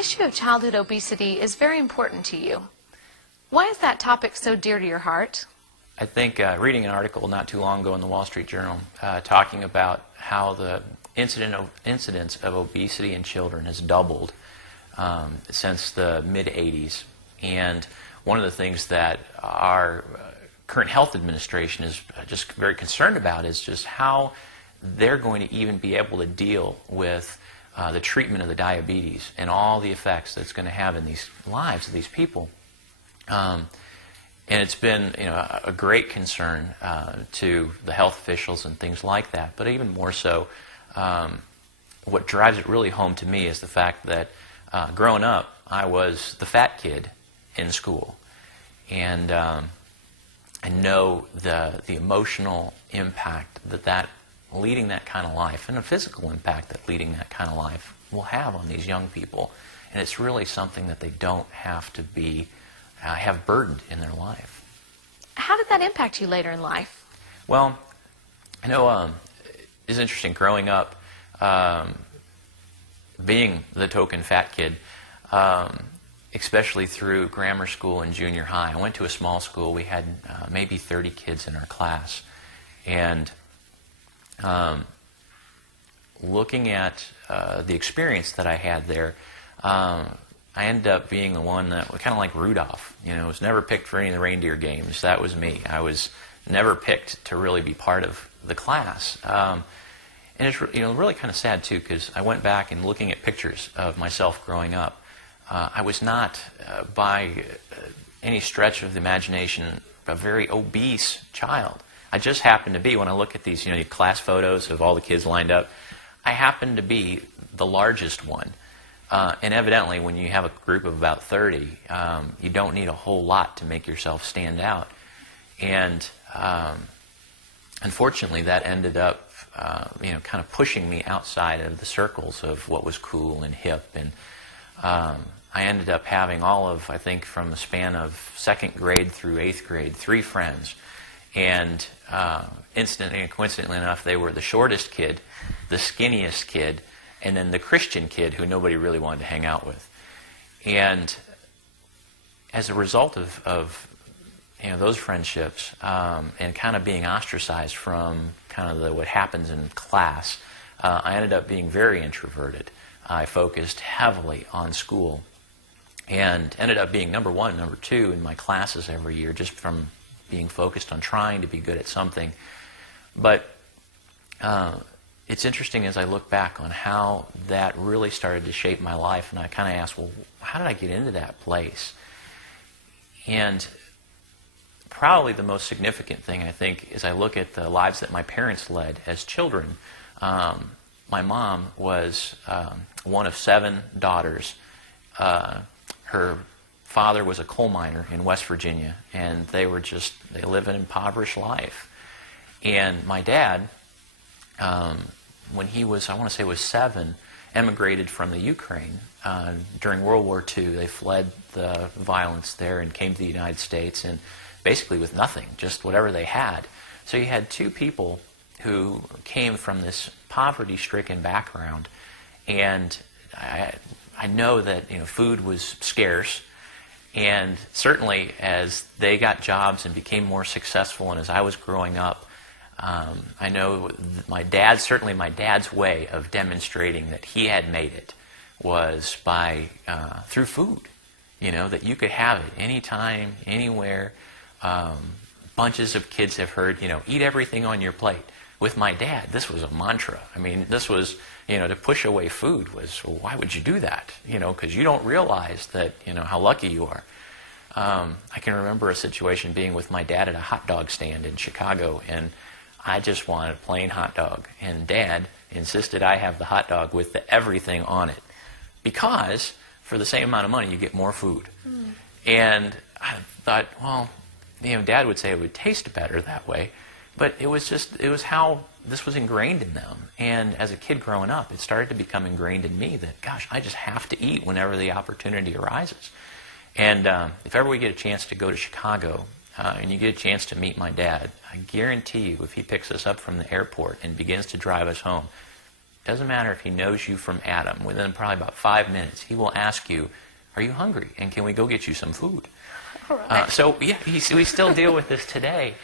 issue of childhood obesity is very important to you. Why is that topic so dear to your heart? I think reading an article not too long ago in the Wall Street Journal talking about how the incidence of obesity in children has doubled since the mid-'80s. And one of the things that our current health administration is just very concerned about is just how they're going to even be able to deal with the treatment of the diabetes and all the effects that's going to have in these lives of these people. And it's been, a great concern to the health officials and things like that. But even more so, what drives it really home to me is the fact that growing up, I was the fat kid in school, and I know the emotional impact that leading that kind of life, and a physical impact that leading that kind of life will have on these young people. And it's really something that they don't have to be have burdened in their life. How did that impact you later in life? Well, I know it's interesting growing up, being the token fat kid, especially through grammar school and junior high. I went to a small school. We had maybe 30 kids in our class. And looking at the experience that I had there, I ended up being the one that was kind of like Rudolph. Was never picked for any of the reindeer games. That was me. I was never picked to really be part of the class. And it's really kind of sad too, because I went back and looking at pictures of myself growing up. I was not, by any stretch of the imagination, a very obese child. I just happened to be, when I look at these, class photos of all the kids lined up, I happened to be the largest one. And evidently, when you have a group of about 30, you don't need a whole lot to make yourself stand out. And unfortunately, that ended up, kind of pushing me outside of the circles of what was cool and hip. And I ended up having I think from the span of 2nd grade through 8th grade, 3 friends. And coincidentally enough, they were the shortest kid, the skinniest kid, and then the Christian kid who nobody really wanted to hang out with. And as a result of those friendships and kind of being ostracized from kind of what happens in class, I ended up being very introverted. I focused heavily on school and ended up being number 1, number 2 in my classes every year, just from being focused on trying to be good at something. But it's interesting as I look back on how that really started to shape my life, and I kind of asked, well, how did I get into that place? And probably the most significant thing, I think, is I look at the lives that my parents led as children. My mom was one of 7 daughters. Her father was a coal miner in West Virginia, and they live an impoverished life. And my dad, when he was, I want to say was 7, emigrated from the Ukraine. During World War II, they fled the violence there and came to the United States, and basically with nothing, just whatever they had. So you had 2 people who came from this poverty-stricken background, and I know that food was scarce, and certainly as they got jobs and became more successful, and as I was growing up, I know my dad's way of demonstrating that he had made it was through food. That you could have it anytime, anywhere. Bunches of kids have heard, eat everything on your plate. With my dad, this was a mantra. I mean, this was, to push away food was, well, why would you do that? Because you don't realize that, how lucky you are. I can remember a situation being with my dad at a hot dog stand in Chicago, and I just wanted a plain hot dog. And Dad insisted I have the hot dog with everything on it. Because for the same amount of money, you get more food. And I thought, well, Dad would say it would taste better that way. But it was how this was ingrained in them. And as a kid growing up, it started to become ingrained in me that, gosh, I just have to eat whenever the opportunity arises. And if ever we get a chance to go to Chicago, and you get a chance to meet my dad, I guarantee you, if he picks us up from the airport and begins to drive us home, Doesn't matter if he knows you from Adam. Within probably about 5 minutes, he will ask you, "Are you hungry? And can we go get you some food?" Right. So yeah, we still deal with this today.